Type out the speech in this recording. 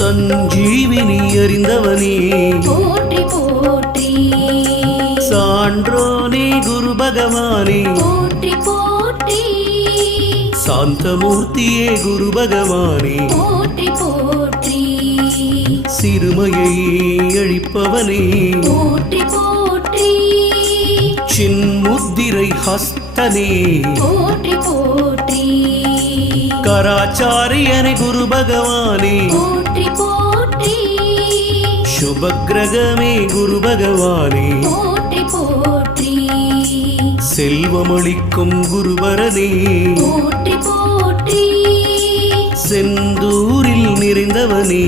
சஞ்சீவினி அறிந்தவனே போற்றி போற்றி சான்றோனே குரு பகவானே போற்றி போற்றி சாந்தமூர்த்தியே குரு பகவானே போற்றி போற்றி சிறுமையை அழிப்பவனே போற்றி போற்றி சின்முத்திரை ஹஸ்தனே போற்றி போற்றி கராச்சாரியனே குரு பகவானே போற்றி போற்றி சுபக்கிரகமே குரு பகவானே போற்றி போற்றி செல்வமளிக்கும் குருவரனே போற்றி போற்றி செந்தூரில் நிறைந்தவனே